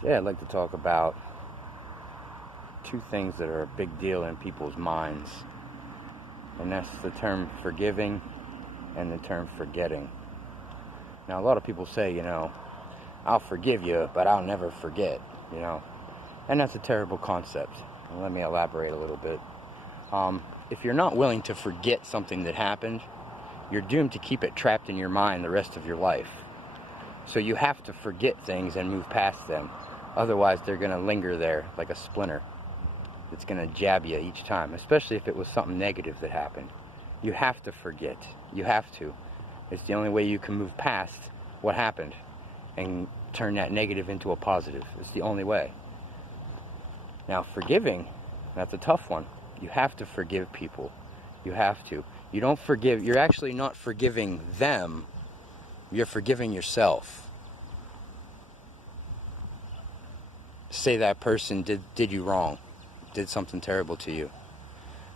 Today I'd like to talk about two things that are a big deal in people's minds, and that's the term forgiving and the term forgetting. Now, a lot of people say, I'll forgive you, but I'll never forget, and that's a terrible concept. And let me elaborate a little bit. If you're not willing to forget something that happened, you're doomed to keep it trapped in your mind the rest of your life. So you have to forget things and move past them. Otherwise, they're going to linger there like a splinter. It's going to jab you each time, especially if it was something negative that happened. You have to forget. You have to. It's the only way you can move past what happened and turn that negative into a positive. It's the only way. Now, forgiving, that's a tough one. You have to forgive people. You have to. You don't forgive. You're actually not forgiving them. You're forgiving yourself. Say that person did you wrong, did something terrible to you.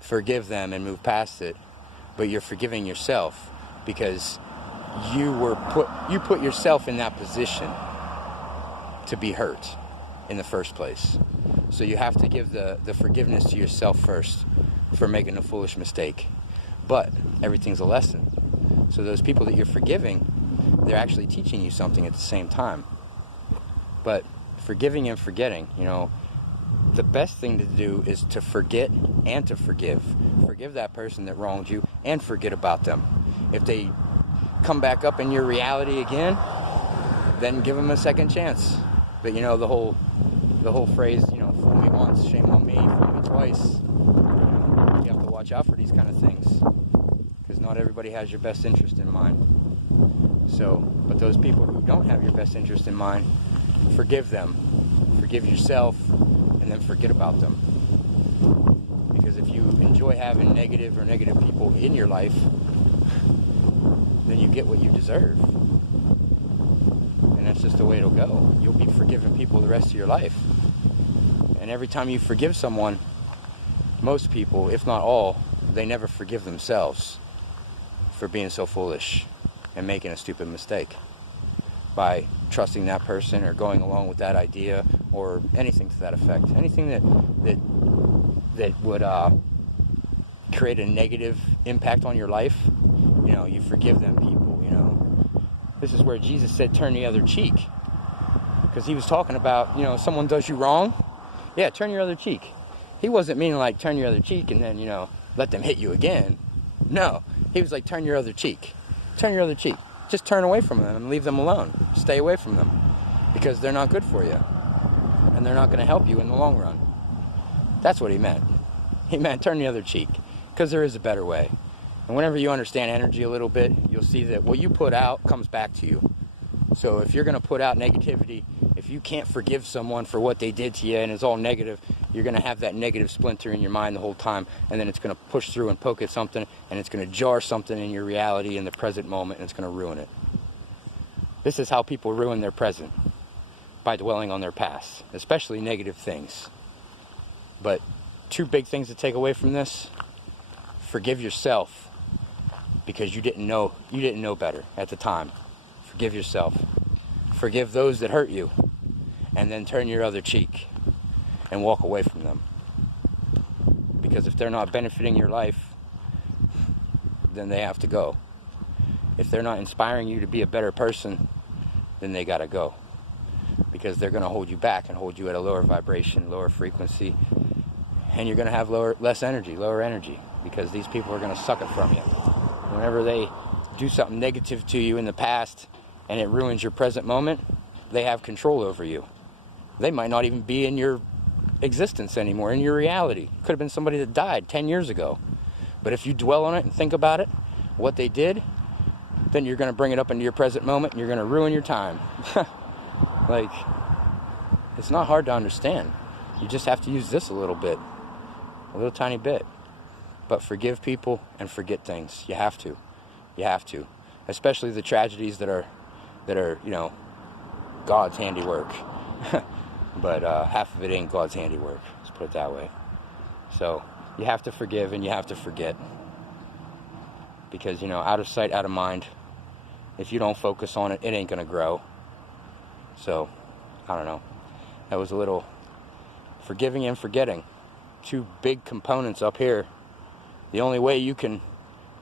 Forgive them and move past it, but you're forgiving yourself because you put yourself in that position to be hurt in the first place. So you have to give the forgiveness to yourself first for making a foolish mistake. But everything's a lesson. So those people that you're forgiving, they're actually teaching you something at the same time. But forgiving and forgetting, the best thing to do is to forget and to forgive. Forgive that person that wronged you and forget about them. If they come back up in your reality again, then give them a second chance. But the whole phrase, fool me once, shame on me, fool me twice. You have to watch out for these kind of things because not everybody has your best interest in mind. But those people who don't have your best interest in mind, forgive them. Forgive yourself and then forget about them. Because if you enjoy having negative people in your life, then you get what you deserve. And that's just the way it'll go. You'll be forgiving people the rest of your life. And every time you forgive someone, most people, if not all, they never forgive themselves for being so foolish and making a stupid mistake by trusting that person or going along with that idea or anything to that effect. Anything that would create a negative impact on your life, you forgive them people, This is where Jesus said turn the other cheek. Because he was talking about, someone does you wrong, yeah, turn your other cheek. He wasn't meaning like turn your other cheek and then, let them hit you again. No, he was like turn your other cheek. Turn your other cheek. Just turn away from them and leave them alone. Stay away from them because they're not good for you and they're not going to help you in the long run. That's what he meant. He meant turn the other cheek because there is a better way. And whenever you understand energy a little bit, you'll see that what you put out comes back to you. So if you're going to put out negativity, if you can't forgive someone for what they did to you and it's all negative, you're going to have that negative splinter in your mind the whole time, and then it's going to push through and poke at something, and it's going to jar something in your reality in the present moment, and it's going to ruin it. This is how people ruin their present, by dwelling on their past, especially negative things. But two big things to take away from this: forgive yourself because you didn't know better at the time. Forgive yourself. Forgive those that hurt you, and then turn your other cheek and walk away from them. Because if they're not benefiting your life, then they have to go. If they're not inspiring you to be a better person, then they gotta go. Because they're gonna hold you back and hold you at a lower vibration, lower frequency, and you're gonna have lower energy, because these people are gonna suck it from you. Whenever they do something negative to you in the past and it ruins your present moment, they have control over you. They might not even be in your existence anymore, in your reality. Could have been somebody that died 10 years ago. But if you dwell on it and think about it, what they did, then you're going to bring it up into your present moment and you're going to ruin your time. It's not hard to understand. You just have to use this a little bit, a little tiny bit. But forgive people and forget things. You have to. You have to. Especially the tragedies that are God's handiwork. But half of it ain't God's handiwork. Let's put it that way. So you have to forgive and you have to forget. Because, out of sight, out of mind. If you don't focus on it, it ain't going to grow. So, I don't know. That was a little forgiving and forgetting. Two big components up here. The only way you can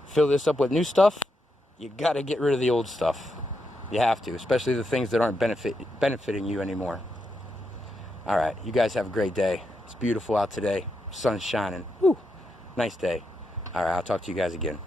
fill this up with new stuff, you got to get rid of the old stuff. You have to, especially the things that aren't benefiting you anymore. All right, you guys have a great day. It's beautiful out today. Sun's shining. Woo, nice day. All right, I'll talk to you guys again.